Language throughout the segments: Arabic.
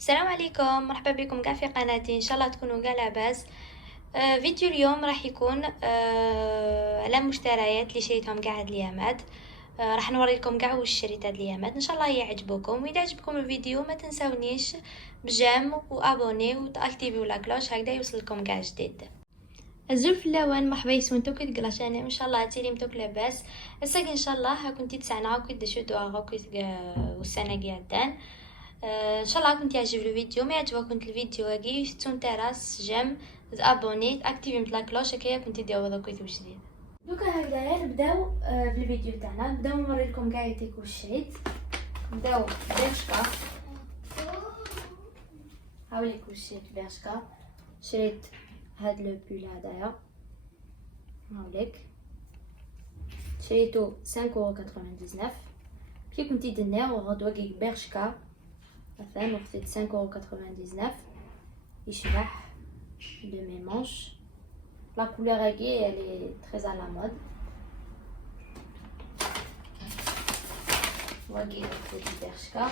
السلام عليكم، مرحبا بكم كاع في قناتي. ان شاء الله تكونوا كاع لاباس. فيديو اليوم راح يكون على مشتريات اللي شريتهم كاع هاد الايامات. راح نوريكم كاع واش شريت هاد الايامات، ان شاء الله يعجبكم. واذا عجبكم الفيديو ما تنساونيش بجيم وابوني وتاكتيفيو لا كلوش، هكذا يوصلكم كاع جديد. الزول في اللون مرحبا يسون كي تقلاش انا ان شاء الله تيريم توك لاباس. هسه ان شاء الله كنتي تسعنا وكنت شدوا غوكي والسنه قاعدان. ان شاء الله كنت يعجب الفيديو. ما يعجبكم الفيديو هاكي تون تراس جيم تابوني اكتيفي مثل كلوش هكايا كنتي ديروا دوك جديد. دوكا هكذايا نبداو بالفيديو تاعنا. نبداو نوريلكم كاع يتيك واش شريت. نبداو برشكا. هاوليك واش شريت برشكا. شريت هاد لو بول هدايا، هاوليك شريتو 5,99€. كي كنتي دناو غدوة كيك برشكا مثلا وخديت 5,99€. يشبح de mes manches. La couleur aiguë, elle est très à la mode. Voyez le petit bershka.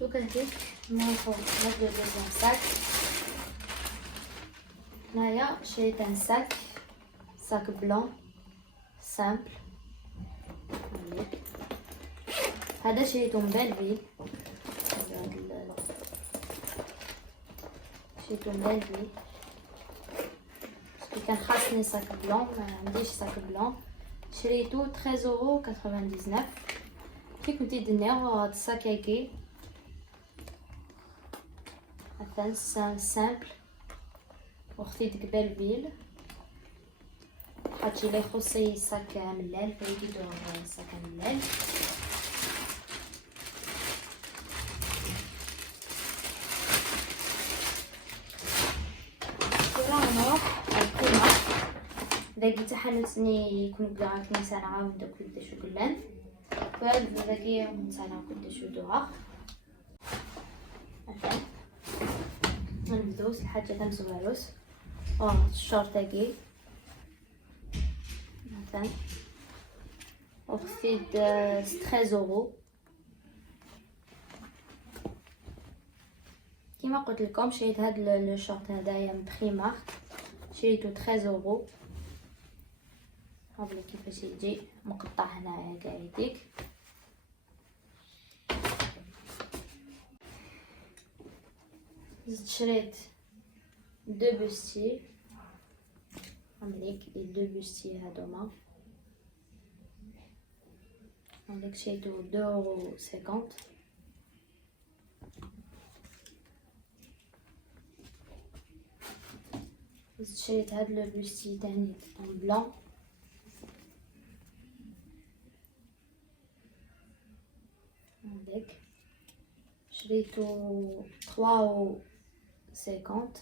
Donc هذيك نروحو ناخدو دوزيام ساك. هنايا شريت ان ساك بلون سامبل. هذا شريتو من بلفيل. شريتو من بلفيل كان خاصني ساك بلون، ما عنديش ساك بلون. شريتو 13,99€. كي كنتي دناو هاد الساك هاكي مثلا سامبل وخديت بلفيل. حاجي لي خصي ساك ملال فيديرو ساك ملال. إذا قلت حنتني يكون بلاغتني سنة وندا كل شو قلان فهاد ذاكي من سنة كل شو دوها. مثلا نبدوس الحاجة تاع مزواروس الشورت تاعي مثلا وخديت 13€. كيما قلت لكم شريت هاد لو شورت هدايا من بريمارك، شريتو 13€. هاوليك كيفاش يجي مقطع هنايا كاع يديك. زدت شريت دو بوستي. هاوليك لي دو بوستي هادوما. هاوليك شريتو 2,50€. زدت شريت هاد لو بوستي تاني اون بلون. هذاك شريتو 3,50€.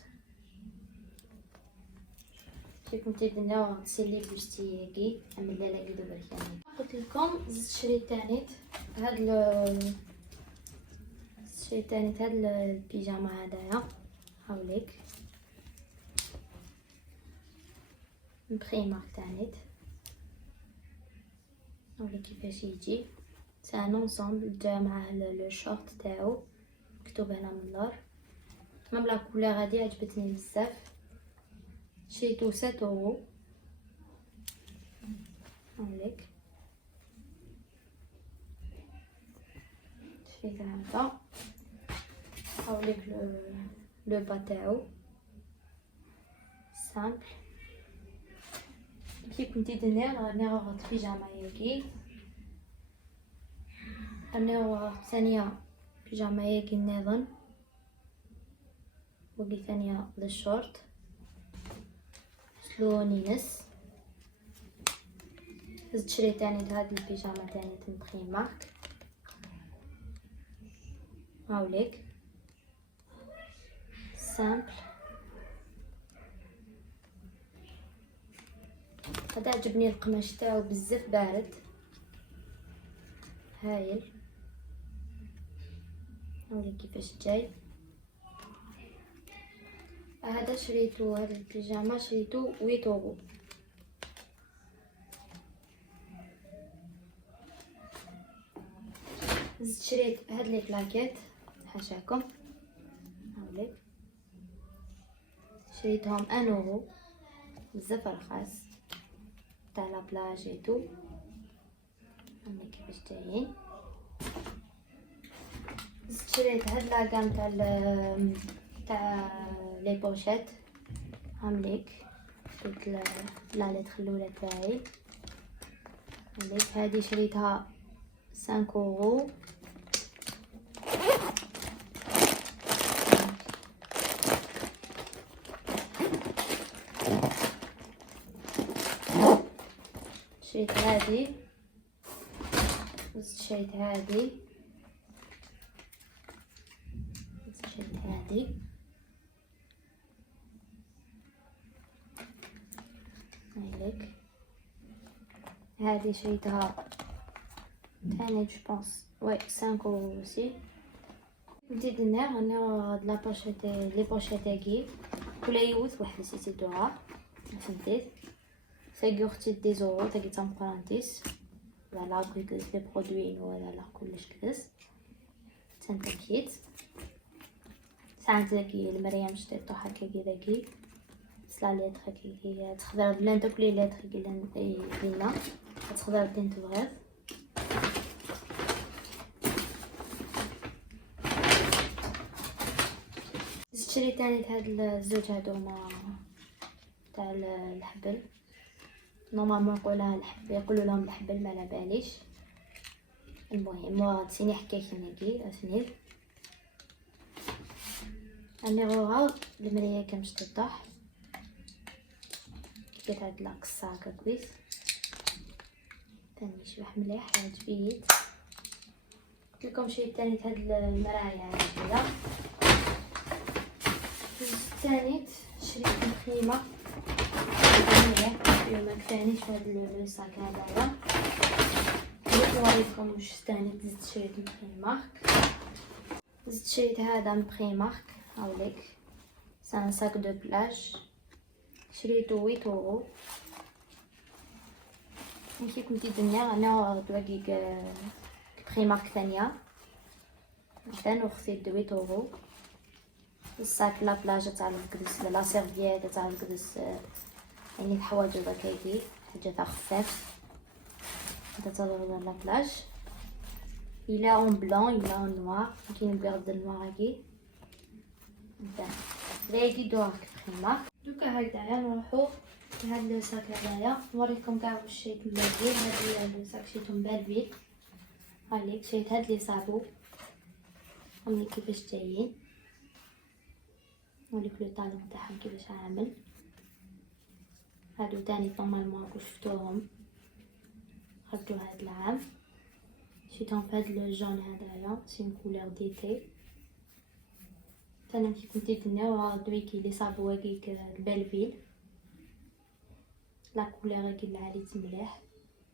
كي كنتي دناو غتسلي بوستي هاكي ملالة كي دوبا كامل. قلت لكم زدت شريت تانيت هاد هاد البيجاما هدايا. هاوليك من بريمارك تانيت. هاوليك كيفاش يجي. سي ان انصومبل جا معاه لو شورت تاعو مكتوب هنا من اللور. مام لا كولور هادي عجبتني بزاف. شريتو 7€. هاوليك شريت هذا. هاوليك لو با تاعو سامبل. كي كنتي دنيا غاد بيجاما هاكي. أنا ثانية بيجاما هاكي نظن وقي ثانية للشورت سلونينس. زدت شريت تاني هاد البيجاما تاني من بريمارك. هاوليك سامبل. هذا عجبني القماش تاعو بزاف بارد هايل. هاوليك كيفاش جاي. هذا شريتو هاد البيجاما شريتو 8€. زدت شريت هاد لي كلاكيت حاشاكم هاوليك شريتهم 1€، بزاف رخاص تاع لا بلاج ايتو. هاني كيفاش جايين. شريت هاد لاكام تاع لي بوشيت هامليك. قلت لا تخلوله تاعي هامليك. هادي شريتها 5€. شريت هادي، شريت هادي، شريت هادي. هايليك هادي شريتها تاني جوبونس 5€ اوسي. نزيد لنا انا هاد لا بوشيت لي بوشيتاكي كل يوث واحد سيتيدوها فهمتي. فيغورتي دي زورو تاكي تامبرانتيس على كيكس لي برودوي ولا لا كلش كيس تنتمشيت ساعات ذاكي المريم شتيتو هكا ذاكي سلا ليتر كي تخضر بلان دوك لي ليتر لينا تخضر بلان تبغيض. شريت تاني هاد الزوج هادوما تاع الحبل. نورمالمون نقولها الحبل، يقولوا لهم الحبل ما على باليش. المهم واتسيني حكايت ناكي اسنيد اني غوها المرايه كامش تطيح كيف هاد لاكس هكا كويس تاني يشبح مليح عجبيت. قلت لكم شريت تاني هاد المرايه هاديا. الثاني شريت الخيمه ما كفانيش هاد لو صاك هذايا. بغيت نوريكم واش ثاني زدت شريت من بريمارك. زدت شريت هذا من بريمارك هاوليك سان ساك دو بلاج شريتو 8€. كي كنت الدنيا انا دواكيك بريمارك ثانيه مثلا اختي 8€. الساك لا بلاج تاع القدس لا سيرفييت تاع القدس يعني الحوايج هكاكي حاجه تاع خفاف هذا تاع لا بلاج. الى اون بلون الى اون نوار كاين بيرد النوار هكي نتاع ريدي دورك بريمارك. دوكا هكذايا نروحو لهاد الساك هذايا نوريكم كاع واش شريت من بالفيل. هاد الساك شريتو من بالفيل هايليك. شريت هاد لي صابو هاملي كيفاش جايين نوريك لو طالون تاعهم كيفاش عامل. هادو تاني نورمالمون راكو شفتوهم خرجوا هاد العام. شريتهم في هاد لو جون هدايا سي اون كولور ديتي. انا كي كنت تناو دويكي لي صابو هكيك البالفيل لا كولور هكي العاليت مليح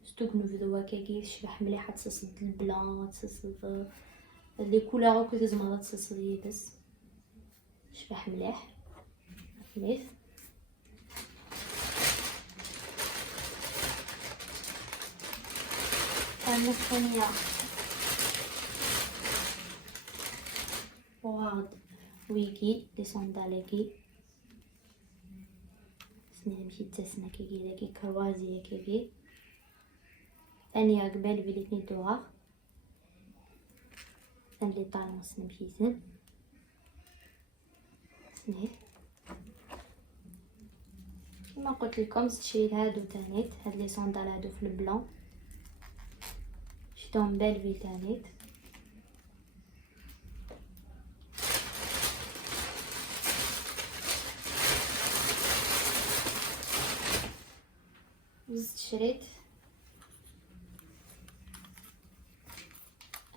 ستوك نبدو هكاكي تشبح مليحه تصصد البلان تصصد لي كولور هكا زعما تصصد يبس شبح مليح مليح. انا الثانيه وارد ويكي لي صندالكي سنين مشي تسنا كيكي داكي كروازي كيكي ثانيه قبل بلي تنيتوها ثاني لي طالون سن مشيتن سنين كما قلت لكم شريت هادو تانيت هاد لي صندال هادو في البلون شفتهم بالفي تانيت. زدت شريت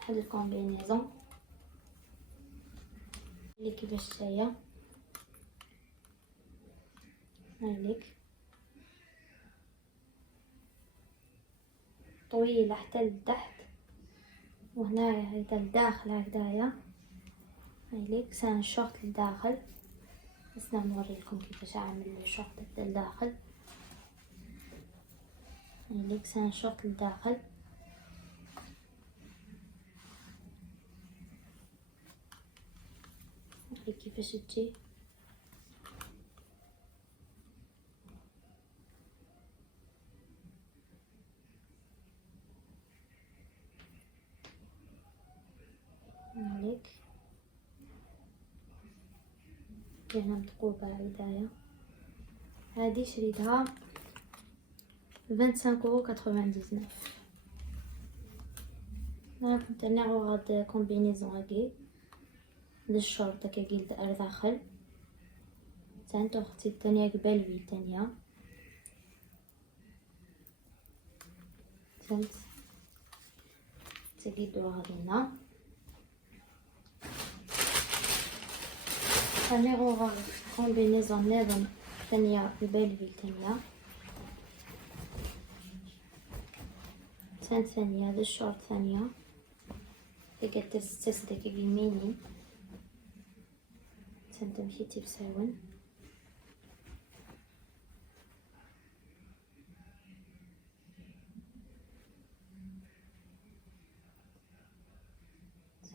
هاد الكومبينيزون اللي كيفاش جايه هايليك طويله حتى لتحت وهنايا هيدا الداخل هكذايا هايليك سان شورت لداخل. بس نوريكم كيفاش عامل الشورت لداخل هايليك سان شورت لداخل. نوريك كيفاش تجي. هاك هنا متقوبة البداية. هذه شريتها 25,99€. انا كنت نعو هاد كومبينيزون هاكي للشورت هكا قلت ارضاخل تانتو اختي التانية قبال في التانية تانت تقيدو هادونا هنعو هاد كومبينيزون نظام الثانية قبال في التانية تانت ثانية هذا الشورت ثانية هكا تسدك يميني تانت مشيتي بساون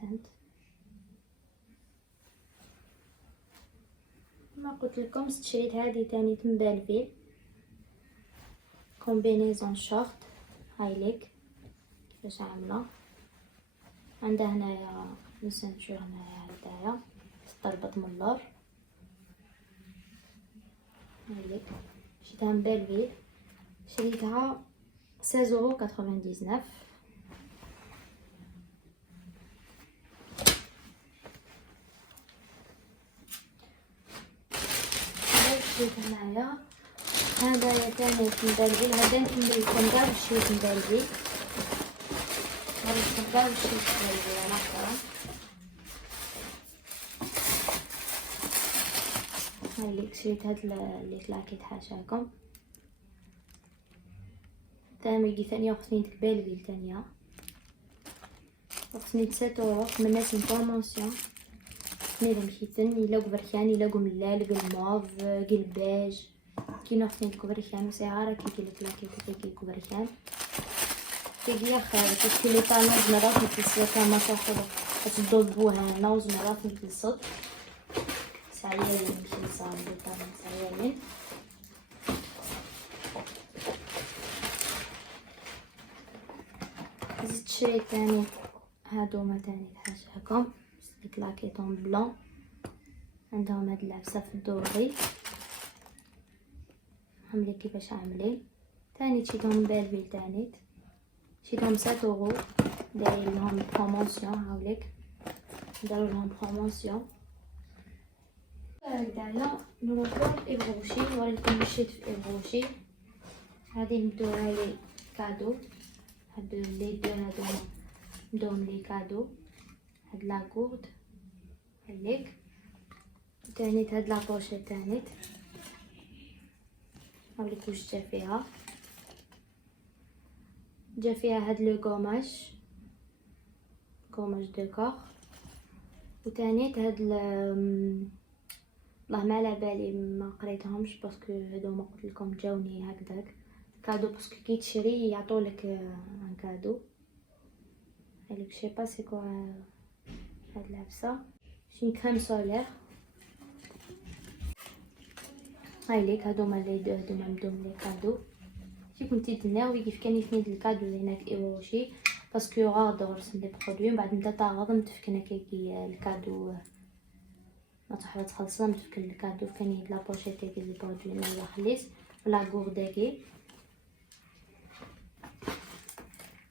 تانت ما قلت لكم استشريت هذه تاني تنبالفيل كومبينيزون شورت هايليك كيفاش عامله. عندها هنايا السنتور هنايا هدايا تطربط من اللور هايليك شريتها من بالفيل شريتها 16,99€. شريت هنايا هذا تاني من بالفيل. هذا نكمل لكم كاع شريت من بالفيل هذا كاع شريت من بالفيل انا هايليك شريت هاد اللي كلاكيت حاشاكم تامي ثانية وخصني تقبال في الثانية وخصني 7€ من ناس بروموسيون ميدا مشيتن إلا كبركان إلا قملال قلموف قلباج كي خصني كبركان وساعة كي قلت لاكيت كي كبركان تيجي خير باسكو لي طالون مرات نتلصق ما تاخذ تضربوها هنا وزمرات نتلصق سعيالين مشي نصاوب لي طالون سعيالين. زدت شريت تاني هادوما تاني حاشاكم ديك لاكيطون بلون عندهم هاد العبسة في الدوري عاملين كيفاش عاملين تاني شريتهم بالفيل تاني شريتهم 7€ داير لهم بروموسيون هاوليك داروا لهم بروموسيون. هكذايا نروحو لإبغوشي نوريكم شريت في إبغوشي. هادي مدوها لي كادو هاد لي دو هادو ندوهم لي كادو هاد لاكورد هاليك تانيت هاد لابوشي تانيت هاوليك واش جا فيها هاد لو كوماج دو كور وتانيت هاد والله ما على بالي ما قريتهمش باسكو هادو ما قلت لكم جاوني هكذاك كادو باسكو كي تشري يعطولك ان كادو هذيك شي با سي كو هاد العبسه شي كريم سولير هايليك هادوما لي دو هادوما مدوم لي كادو كي كنتي تناوي كيف كان يثنيد الكادو اللي هناك ايروشي باسكو غادور سن لي برودوي من بعد نتا تاغض متفكنا كي الكادو ما تحب تخلصها متفكن الكادو كان يد لابوشيت كي لي برودوي ما خليس ولا غورداكي.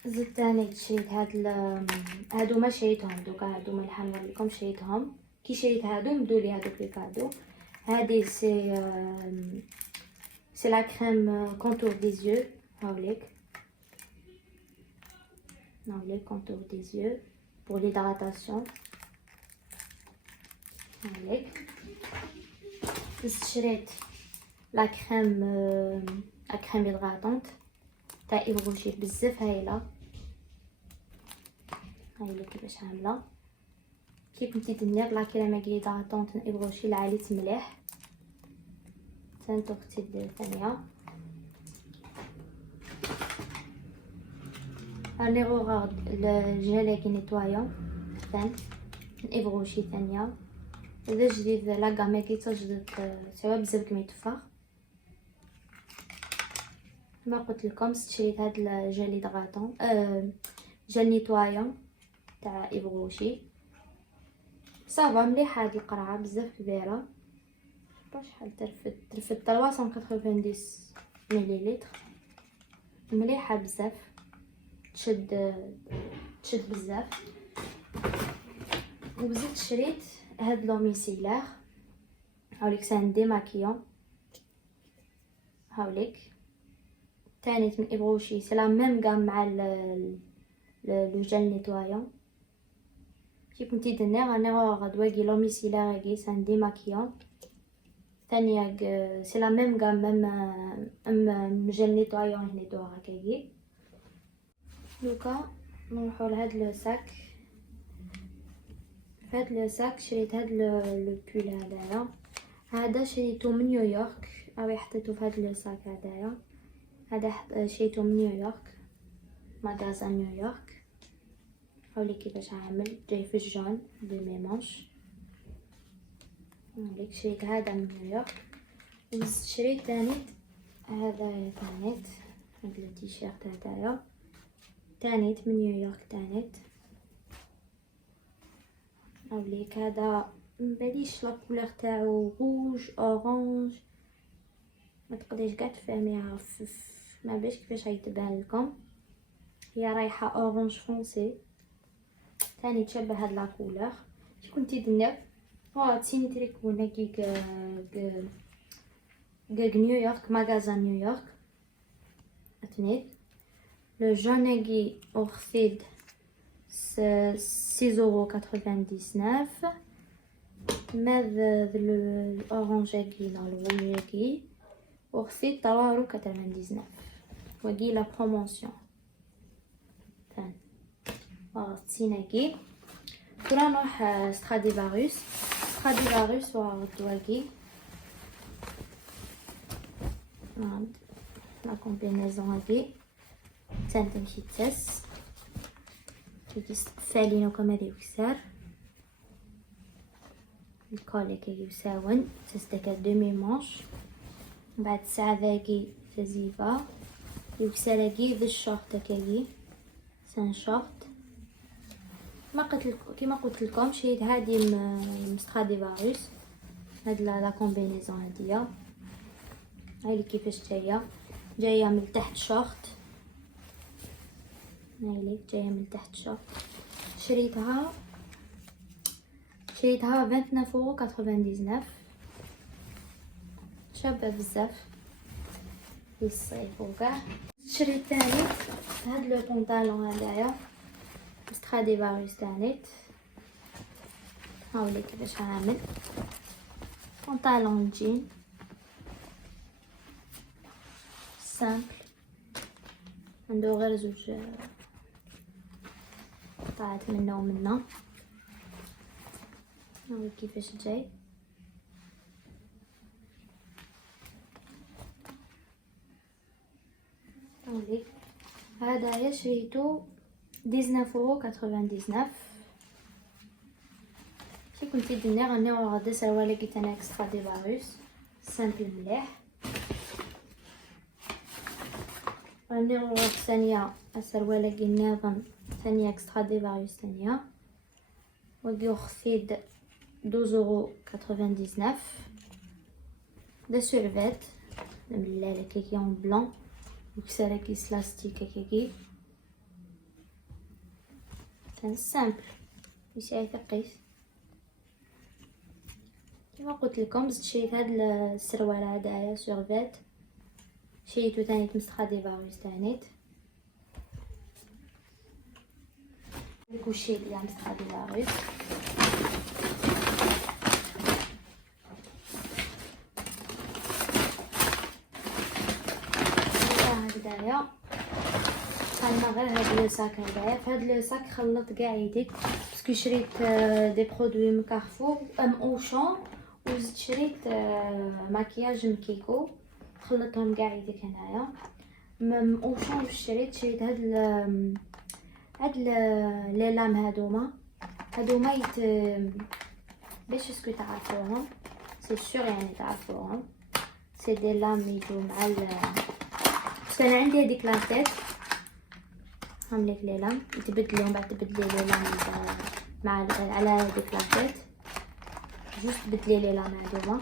زدت تاني شريت هادو ما شريتهم دوكا هادو ما نحن نوريكم شريتهم كي شريت هادو مدولي هادوك لي كادو. هادي سي لا كريم كونتور دي زيو هاوليك كونتور دي زيو pour l'hydratation هاوليك. شريت لا كريم هيدراتونت تاع إيفغوشي بزاف هايله هايله كيفاش عامله كي كنتي دنيا لا كريم هيدراتونت إيفغوشي العالي مليح تانتو اختي الثانيه هاني غورد الجيلي كي نيطوايون ثاني إيفغوشي ثانيه هذا جديد لاكا ماكيتا جديد سوا بزاف كما يتفاخ. كما قلت لكم شريت هاد الجل هيدغاطون جل نيتوايون تاع ايفغوشي. صافا مليحه هاد القرعه بزاف كبيره. شحال ترفد 390 مليلتر. مليحه بزاف تشد بزاف. وزيد شريت هاد لوميسيلار هاوليك سان ديماكيون هاوليك تانيت من ابروشي سي لا ميم غام مع لو جل نيتوايون كي كنتي دنيا غدواكي لوميسيلار غي سان ديماكيون ثانيه سي لا ميم غام ميم جل نيتوايون نيتوا هكاكي. دوكا نروحو لهاد لو ساك. فهاد لو ساك شريت هاد لو بول هدايا. هذا شريته من نيويورك اوي حطيته في هاد لو ساك هدايا. هذا شريته من نيويورك ماغازان نيويورك. هاولي كيفاش عامل جاي في الجون دو ميمونش. هاوليك شريت هذا من نيويورك. شريت تانيت هذا تانيت هاد التيشيرت هدايا تانيت من نيويورك تانيت. هاوليك هذا مباليش لا كولور تاعو روج اورانج ما تقدريش كاع تفهميها ما باش كيفاش غيتبان لكم. هي رايحه اورانج فرونسي ثاني تشبه هاد لا كولور. كي كنتي دنيا تسيني تريكونا كيك نيويورك ماغازان نيويورك اثنين. لو جونيغي اورفيد 6,99€. ماذ الاورانجاكي لا الروجاكي اورفيد 3,99€. وكي لا بروموسيون فان تسيناكي. كنا نروح ستراديفاروس وغدواكي لا كومبينيزون هادي تمشي تاس فالينو كما ديوكسار الكولي كي يساون تستكا دومي مونش. بعد ساعة ذاكي تزيفا يوكساراكي ذا الشورت كاكي سان شورت. كيما قلت لكم شريت هادي مستراديفاروس هاد لا كومبينيزون هادية. هاي كيفاش جايه من تحت شورت. هاي جايه من تحت شورت. شريتها 29,99€. شابه بزاف للصيف وكاع. شريت ثاني هاد لو بونطالون هدايا ستراديفاروس تانيت. هاولي كيفاش عامل بونطالون جين سامبل عنده غير زوج قطعات منه ومنه. هاولي كيفاش جاي. هاولي هذايا شريتو 19,99€. كي كنتي دنيا غني غادي سروالي كي انا ستراديفاروس سامبل مليح. غني ثانيه السروالة كي نظام ثانيه ستراديفاروس ثانيه وكي خفيد 12,99€. دا سيرفيت ملالة كيكي اون بلون وكسارة كيس لاستيك كيكي كان سامبل ماشي ثقيل. كما قلت لكم زدت شريت هاد السروالة هدايا سيرفيت شريتو تانيت مستراديفاروس تانيت. الكوشي ديال مستراديفاروس هدايا. خلنا غير هاد لو ساك هدايا. فهاد لو ساك خلط كاع يديك باسكو شريت دي برودوي من كارفور اوشون وزدت شريت ماكياج من كيكو خلطهم كاع يديك هنايا. من اوشون شريت هاد لي لام هادوما باش اسكو تعرفوهم سي سور يعني تعرفوهم. سي دي لام يجو مع بس انا عندي هذيك لاطيت هامليك لي لام يتبدلوا من بعد تبدلي لي لام مع على هذيك لاطيت جوست تبدلي لي لام هذوما.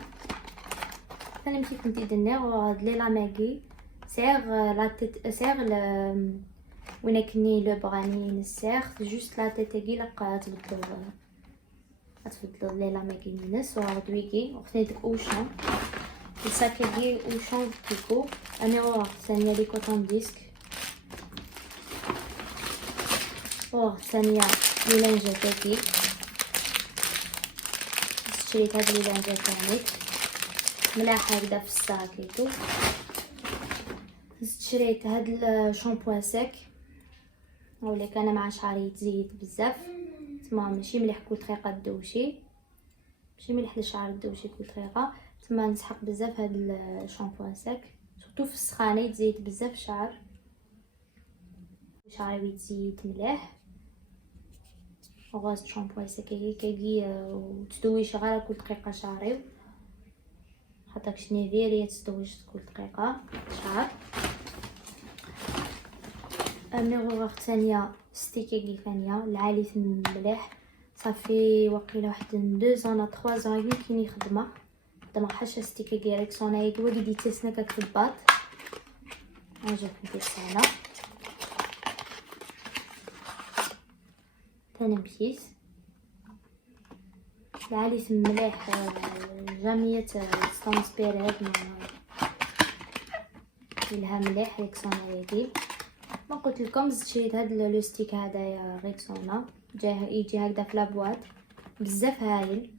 انا مشيت ندير هاد لي لاماكي سيغ لاطيت سيغ وين كني لو بغاني نسيغ جوست لاطيت كي لقى تبدلوا لي لاماكي نس وغدويكي وخنيت اوشون الساكيكي اوشون كيكو انا ثانيه لي كوتون ديسك ثانيه لي لانجاتاكي شريت هاد لي لانجات تاعك ملاحه هكذا في الساكيتو. شريت هاد الشامبوان سيك ولكن انا مع شعري تزيد بزاف تما ماشي مليح كل دقيقه دوشي ماشي مليح للشعر دوشي كل دقيقه تما نسحق بزاف هاد الشامبوان سيك سورتو في السخانه يتزيد بزاف الشعر شعري يتزيد مليح غاز شامبوان سيك كي وتدويش غير كل دقيقه شعري خاطرك شنيفيري تدويش كل دقيقه شعر. ميغوغ ثانيه ستيكي ثانيه العالي مليح صافي وقيله واحد 2 زون 3 زون يمكن يخدمها حاجه ستيكي ريكسونا يقوا لي ديتي سناك كتباط اجا في السنه ثاني مشيت العالي مليح جاميه ترانسبيرات لها مليح ريكسونا هادي ما قلت لكم شريت هاد لو ستيك هذايا ريكسونا يجي هكذا في لابواط بزاف هايل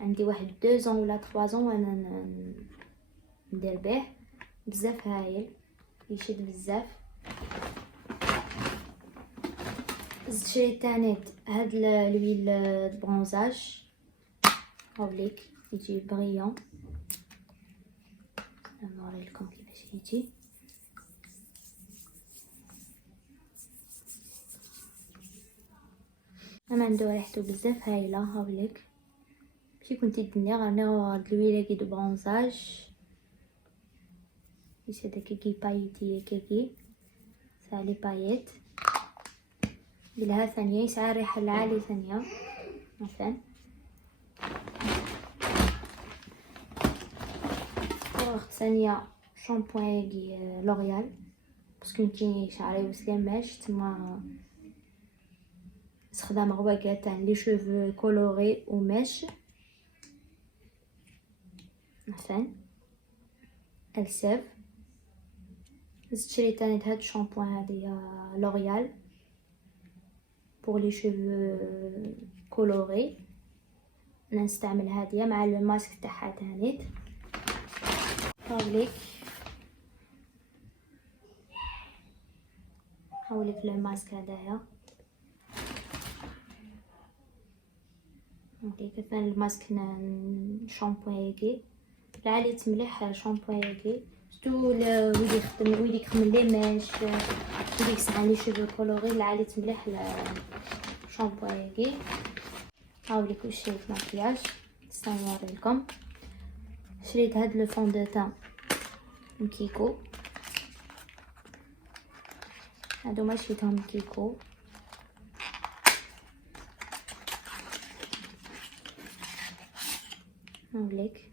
عندي واحد 2 زون ولا 3 زون وانا ندير به بزاف هايل يشد بزاف. شريت تاني هاد لويل برونزاج هاوليك يجي بريون نوري لكم كيفاش يجي انا عنده ريحته بزاف هايله هاوليك كي كنت الدنيا غير الويله كي دو برونزاج ايش هذا كي بايتي كي سالي بايت بلها ثانيه يسعى الريحه العالي ثانيه مثلا ثانيه شامبوان كي لوريال باسكو كنتي شعري وسلاماش تما استخدام رواقات تاع لي شوفو كولوري وماش مثلا الساف. شريت تاني هاد الشامبوان هادي لوريال بور لي شوفو كولوري نستعمل هاديه مع الماسك تاعها تانيت هاوليك لو ماسك هدايا هاديك ثاني الماسك شامبوان ياكي العالي مليح شامبوان ياكي ستو ويلي يخدم ويلي يخدم لي ماش ويلي يسعى لي شوفو كولوري العالي مليح شامبوان ياكي. هاوليك واش شريت مكياج نوري لكم. شريت هاد لو فون دو تان من كيكو هادو ما شريتهم من كيكو هاوليك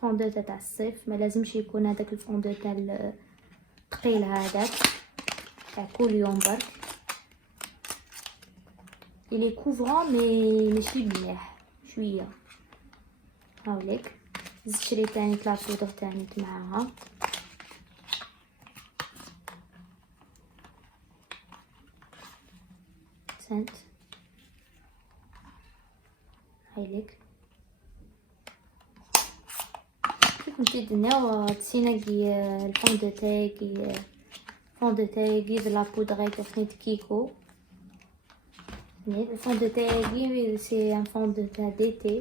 فون دو تاع الصيف ما لازمش يكون هذاك الفون دو تاع الثقيل هذاك تاع كل يوم برك الي كوفرون مي ماشي مليح شويه هاوليك. زدت شريت تاني 3 بودر تاني معاها سنت هايليك كيف نزيد ناو تسيناكي الفون دو تاي فون دو تاي de la poudre كنت كيكو le fond de teint c'est un fond de teint d'été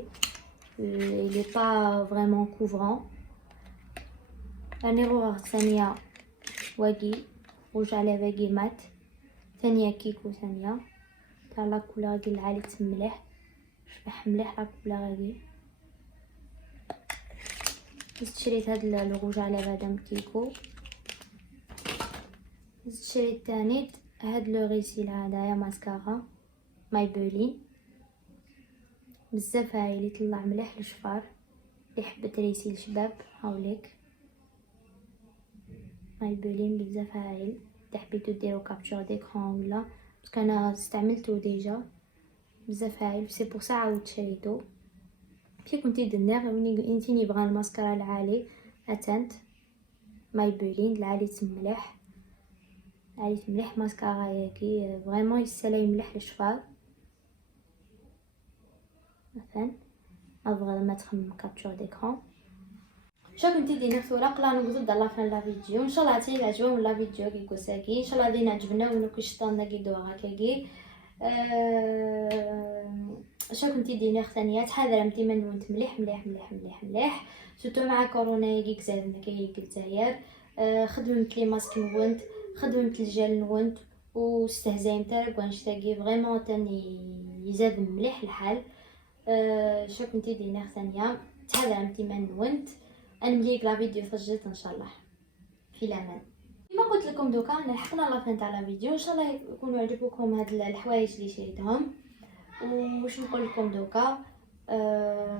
il est pas vraiment couvrant. النيرو ثانية واقي rouge à lèvres واقي مات ثانية كيكو ثانية car لا كولور ديال العاليت مليح، شبح مليح لا كولور هادي. شريت هاد الغوج على مدام كيكو. شريت تاني هاد لو ريسيل هدايا ماسكارا مايبولين، بزاف هايل يطلع مليح للشفار. اللي حبت ريسيل شباب هاوليك مايبولين بزاف هايل. اللي حبيتو ديرو كابتشور ديكرون ولا باسكو انا استعملته ديجا بزاف هايل، سي بور سا عاودت شريتو. كي كنتي دنيغ انتيني بغا الماسكارا العالي اتنت مايبولين العالي مليح، العالي مليح ماسكارا ياكي فريمون يسالي مليح للشفار. مثلا افغل ما تخمم كابتشور ديكرون. شو كنتي دينا في ورق لا نقول دالا في لا فيديو ان شاء الله عتي عجبهم لا فيديو كي كوساكي ان شاء الله دينا عجبنا ونكو شطان كي دو هكاكي. شو كنتي دينا ثانيه تحضر امتي من نونت مليح مليح مليح مليح مليح سورتو مع كورونا كي كزادنا كي الجزائر. خدمت لي ماسك نونت، خدمت الجل نونت واستهزايم تاع كوانشتاكي فريمون تاني يزاد مليح الحال. شو كنتي دينا ثانيه تحضر امتي من نونت نمليك لا فيديو سجلت ان شاء الله في الامان. كما قلت لكم دوكا انا لحقنا لا فين تاع لا فيديو، ان شاء الله يكونوا عجبوكم هاد الحوايج اللي شريتهم. واش نقول لكم دوكا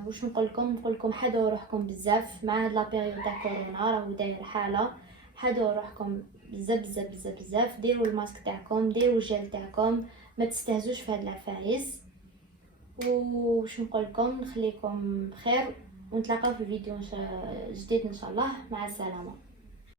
واش نقول لكم حدوا روحكم بزاف مع هاد لا بيريود تاع كورونا راهو داير حاله. حدوا روحكم بزاف بزاف بزاف بزاف، ديروا الماسك تاعكم، ديروا الجل تاعكم، ما تستهزوش في هاد العفايس. وش نقول لكم نخليكم بخير ونتلاقاو في فيديو جديد ان شاء الله. مع السلامه.